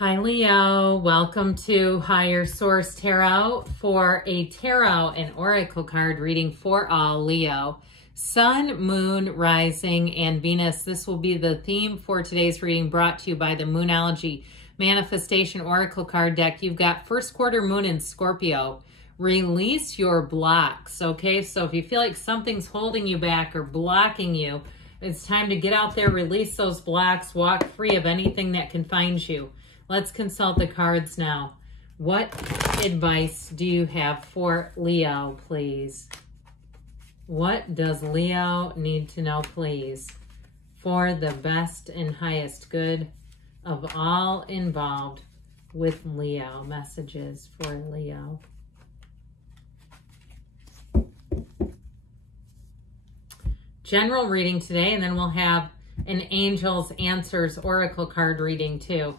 Hi Leo, welcome to Higher Source Tarot for a tarot and oracle card reading for all Leo. Sun, Moon, Rising, and Venus. This will be the theme for today's reading, brought to you by the Moonology Manifestation Oracle card deck. You've got first quarter moon in Scorpio. Release your blocks, okay? So if you feel like something's holding you back or blocking you, it's time to get out there, release those blocks, walk free of anything that confines you. Let's consult the cards now. What advice do you have for Leo, please? What does Leo need to know, please, for the best and highest good of all involved with Leo? Messages for Leo. General reading today, and then we'll have an Angel's Answers Oracle card reading too.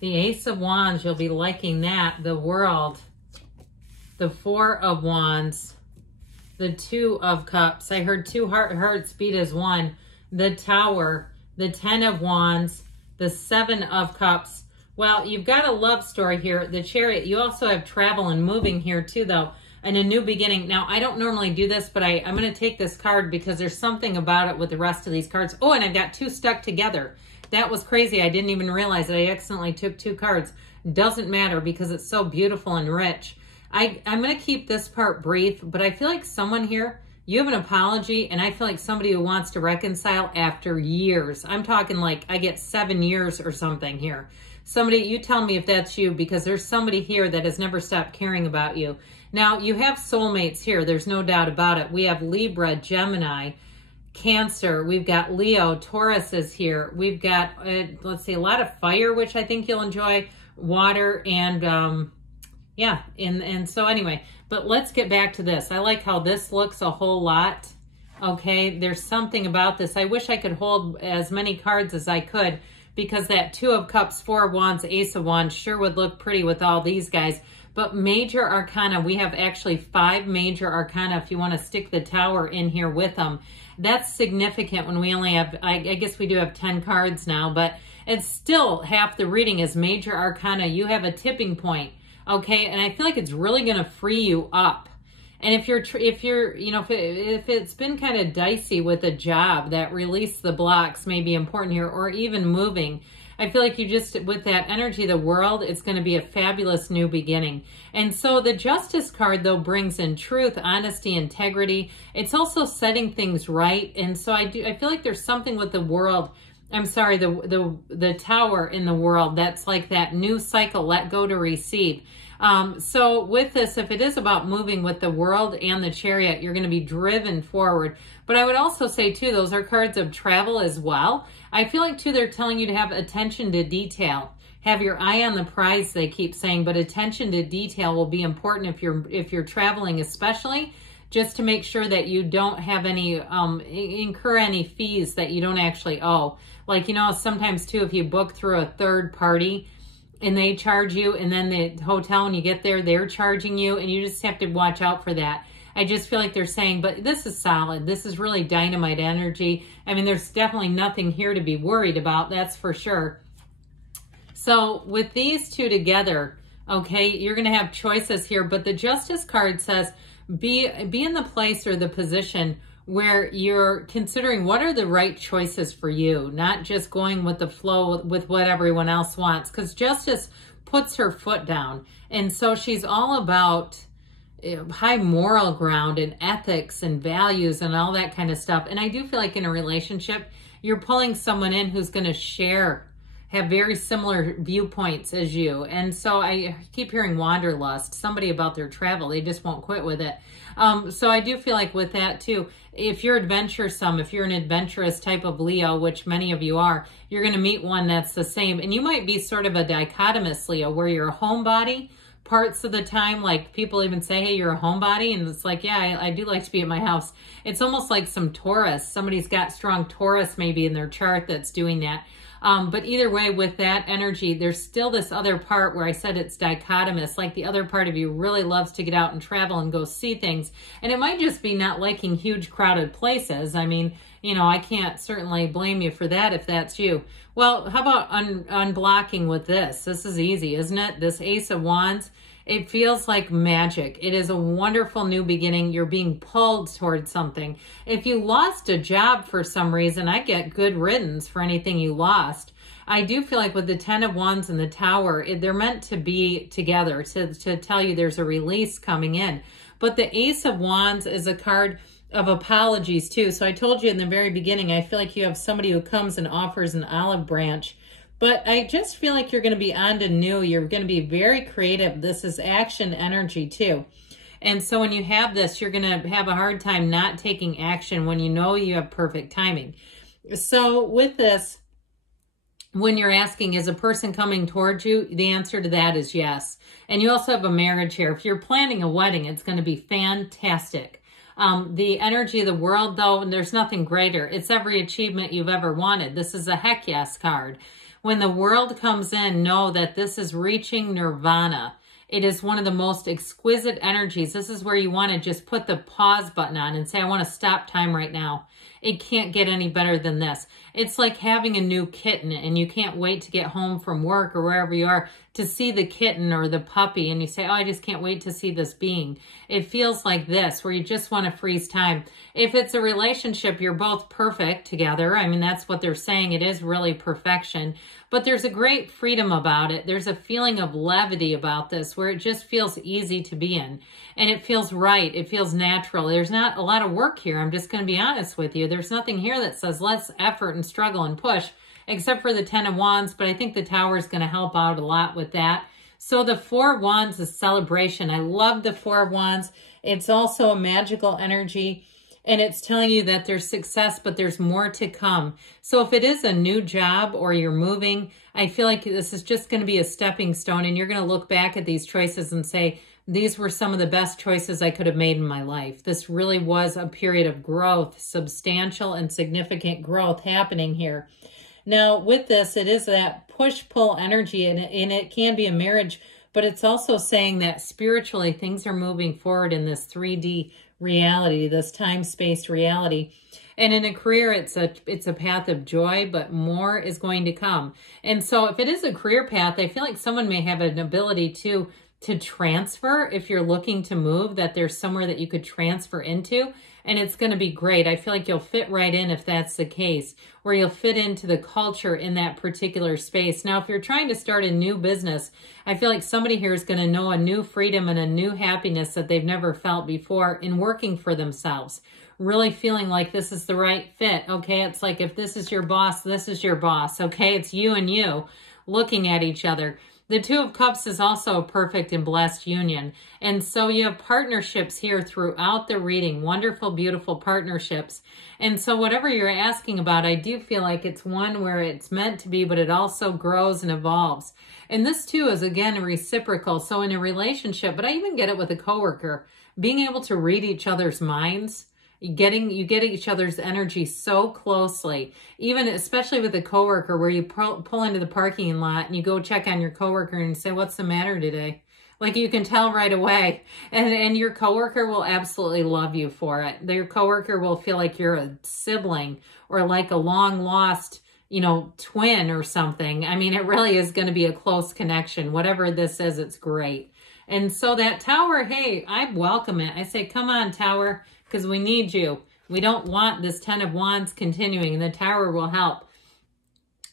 The Ace of Wands, you'll be liking that. The World, the Four of Wands, the Two of Cups. I heard two hearts beat as one. The Tower, the Ten of Wands, the Seven of Cups. Well, you've got a love story here. The Chariot, you also have travel and moving here too, though, and a new beginning. Now, I don't normally do this, but I'm going to take this card because there's something about it with the rest of these cards. Oh, and I've got two stuck together. That was crazy. I didn't even realize that I accidentally took two cards. Doesn't matter because it's so beautiful and rich. I'm going to keep this part brief, but I feel like someone here, you have an apology, and I feel like somebody who wants to reconcile after years. I'm talking like I get 7 years or something here. Somebody, you tell me if that's you, because there's somebody here that has never stopped caring about you. Now, you have soulmates here. There's no doubt about it. We have Libra, Gemini, Cancer, we've got Leo, Taurus is here. We've got, let's see, a lot of fire, which I think you'll enjoy, water, and yeah, and so anyway, but let's get back to this. I like how this looks a whole lot, okay? There's something about this. I wish I could hold as many cards as I could, because that Two of Cups, Four of Wands, Ace of Wands sure would look pretty with all these guys. But major arcana, we have actually 5 major arcana if you want to stick the Tower in here with them. That's significant when we only have, I guess we do have 10 cards now, but it's still half the reading is major arcana. You have a tipping point, okay? And I feel like it's really going to free you up. And if you're, you know, if it's been kind of dicey with a job, that release the blocks may be important here, or even moving. I feel like you just, with that energy of the World, it's going to be a fabulous new beginning. And so the Justice card, though, brings in truth, honesty, integrity. It's also setting things right. And so I feel like there's something with the World. I'm sorry, the Tower in the World. That's like that new cycle, let go to receive. So with this, if it is about moving with the World and the Chariot, you're going to be driven forward. But I would also say, too, those are cards of travel as well. I feel like, too, they're telling you to have attention to detail. Have your eye on the prize, they keep saying, but attention to detail will be important if you're traveling, especially just to make sure that you don't have any, incur any fees that you don't actually owe. Like, you know, sometimes, too, if you book through a third party, and they charge you, and then the hotel, when you get there, they're charging you, and you just have to watch out for that. I just feel like they're saying, but this is solid. This is really dynamite energy. I mean, there's definitely nothing here to be worried about, that's for sure. So with these two together, okay, you're going to have choices here, but the Justice card says, be in the place or the position where you're considering what are the right choices for you, not just going with the flow with what everyone else wants, because Justice puts her foot down. And so she's all about high moral ground and ethics and values and all that kind of stuff. And I do feel like in a relationship, you're pulling someone in who's going to have very similar viewpoints as you. And so I keep hearing wanderlust, somebody about their travel. They just won't quit with it. So I do feel like with that too, if you're adventuresome, if you're an adventurous type of Leo, which many of you are, you're going to meet one that's the same. And you might be sort of a dichotomous Leo, where you're a homebody parts of the time. Like people even say, hey, you're a homebody. And it's like, yeah, I do like to be at my house. It's almost like some Taurus. Somebody's got strong Taurus maybe in their chart that's doing that. But either way, with that energy, there's still this other part where I said it's dichotomous, like the other part of you really loves to get out and travel and go see things. And it might just be not liking huge crowded places. I mean, you know, I can't certainly blame you for that if that's you. Well, how about unblocking with this? This is easy, isn't it? This Ace of Wands, it feels like magic. It is a wonderful new beginning. You're being pulled towards something. If you lost a job for some reason, I get good riddance for anything you lost. I do feel like with the 10 of Wands and the Tower, they're meant to be together to tell you there's a release coming in. But the Ace of Wands is a card of apologies too. So I told you in the very beginning, I feel like you have somebody who comes and offers an olive branch. But I just feel like you're going to be on to new. You're going to be very creative. This is action energy too. And so when you have this, you're going to have a hard time not taking action when you know you have perfect timing. So with this, when you're asking, is a person coming towards you? The answer to that is yes. And you also have a marriage here. If you're planning a wedding, it's going to be fantastic. The energy of the world, though, there's nothing greater. It's every achievement you've ever wanted. This is a heck yes card. When the world comes in, know that this is reaching nirvana. It is one of the most exquisite energies. This is where you want to just put the pause button on and say, I want to stop time right now. It can't get any better than this. It's like having a new kitten and you can't wait to get home from work or wherever you are to see the kitten or the puppy and you say, oh, I just can't wait to see this being. It feels like this, where you just want to freeze time. If it's a relationship, you're both perfect together. I mean, that's what they're saying. It is really perfection. But there's a great freedom about it. There's a feeling of levity about this where it just feels easy to be in. And it feels right. It feels natural. There's not a lot of work here. I'm just going to be honest with you. There's nothing here that says let's effort and struggle and push, except for the 10 of Wands. But I think the Tower is going to help out a lot with that. So the 4 of Wands is celebration. I love the 4 of Wands. It's also a magical energy. And it's telling you that there's success, but there's more to come. So if it is a new job or you're moving, I feel like this is just going to be a stepping stone. And you're going to look back at these choices and say, these were some of the best choices I could have made in my life. This really was a period of growth, substantial and significant growth happening here. Now, with this, it is that push-pull energy, and it can be a marriage, but it's also saying that spiritually things are moving forward in this 3D reality, this time-space reality. And in a career, it's a path of joy, but more is going to come. And so if it is a career path, I feel like someone may have an ability to transfer. If you're looking to move, that there's somewhere that you could transfer into, and it's going to be great. I feel like you'll fit right in if that's the case, where you'll fit into the culture in that particular space. Now, if you're trying to start a new business, I feel like somebody here is going to know a new freedom and a new happiness that they've never felt before in working for themselves. Really feeling like this is the right fit. Okay, it's like if this is your boss, this is your boss. Okay, it's you and you looking at each other. The 2 of Cups is also a perfect and blessed union. And so you have partnerships here throughout the reading. Wonderful, beautiful partnerships. And so whatever you're asking about, I do feel like it's one where it's meant to be, but it also grows and evolves. And this too is, again, reciprocal. So in a relationship, but I even get it with a coworker, being able to read each other's minds. You get each other's energy so closely, even especially with a coworker where you pull into the parking lot and you go check on your coworker and say, what's the matter today? Like you can tell right away, and your coworker will absolutely love you for it. Your coworker will feel like you're a sibling or like a long lost, twin or something. I mean, it really is going to be a close connection. Whatever this is, it's great. And so that Tower, hey, I welcome it. I say, come on, Tower, because we need you. We don't want this 10 of Wands continuing, and the Tower will help.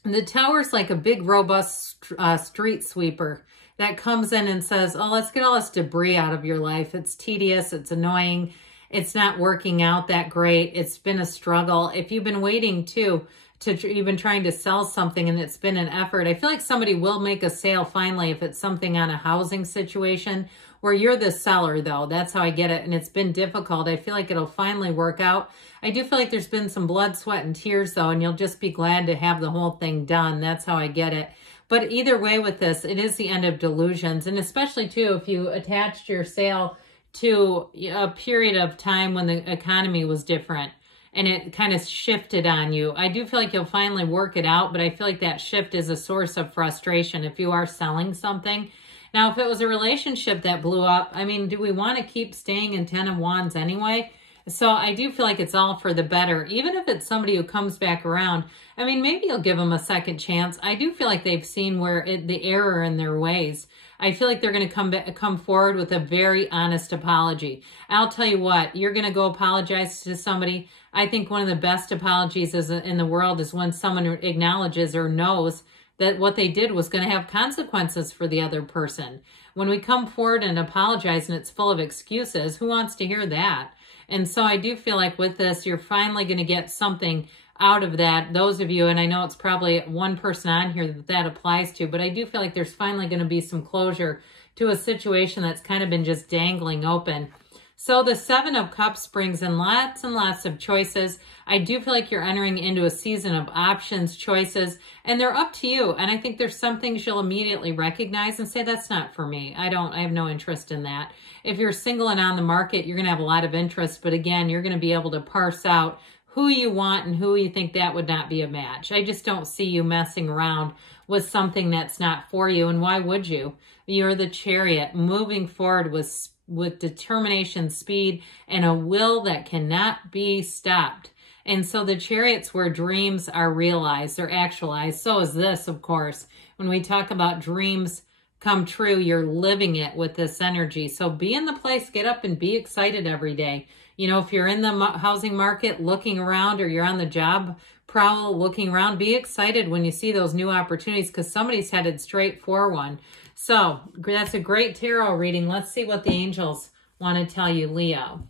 And the Tower's like a big, robust street sweeper that comes in and says, oh, let's get all this debris out of your life. It's tedious. It's annoying. It's not working out that great. It's been a struggle. If you've been waiting you've been trying to sell something and it's been an effort, I feel like somebody will make a sale finally if it's something on a housing situation where you're the seller, though. That's how I get it. And it's been difficult. I feel like it'll finally work out. I do feel like there's been some blood, sweat, and tears, though, and you'll just be glad to have the whole thing done. That's how I get it. But either way with this, it is the end of delusions. And especially, too, if you attached your sale to a period of time when the economy was different and it kind of shifted on you, I do feel like you'll finally work it out. But I feel like that shift is a source of frustration if you are selling something. Now, if it was a relationship that blew up, I mean, do we want to keep staying in 10 of Wands anyway? So I do feel like it's all for the better. Even if it's somebody who comes back around, I mean, maybe you'll give them a second chance. I do feel like they've seen the error in their ways. I feel like they're going to come forward with a very honest apology. I'll tell you what, you're going to go apologize to somebody. I think one of the best apologies in the world is when someone acknowledges or knows that what they did was going to have consequences for the other person. When we come forward and apologize and it's full of excuses, who wants to hear that? And so I do feel like with this, you're finally going to get something out of that. Those of you, and I know it's probably one person on here that applies to, but I do feel like there's finally going to be some closure to a situation that's kind of been just dangling open. So the Seven of Cups brings in lots and lots of choices. I do feel like you're entering into a season of options, choices, and they're up to you. And I think there's some things you'll immediately recognize and say, that's not for me. I have no interest in that. If you're single and on the market, you're going to have a lot of interest. But again, you're going to be able to parse out who you want and who you think that would not be a match. I just don't see you messing around with something that's not for you. And why would you? You're the Chariot, moving forward with determination, speed, and a will that cannot be stopped. And so the Chariot's where dreams are realized or actualized. So is this, of course. When we talk about dreams come true, you're living it with this energy. So be in the place, get up and be excited every day. You know, if you're in the housing market looking around, or you're on the job prowl looking around, be excited when you see those new opportunities, because somebody's headed straight for one. So that's a great tarot reading. Let's see what the angels want to tell you, Leo.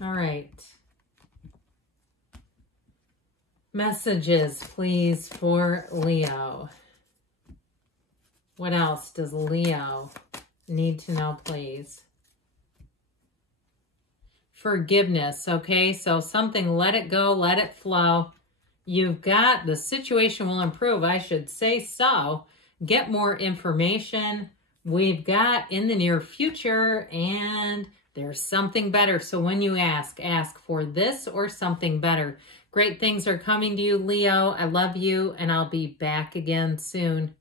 All right. Messages, please, for Leo. What else does Leo need to know, please? Forgiveness, okay? So something, let it go, let it flow. You've got, the situation will improve, I should say so. Get more information. We've got in the near future, and there's something better. So when you ask for this or something better. Great things are coming to you, Leo. I love you, and I'll be back again soon.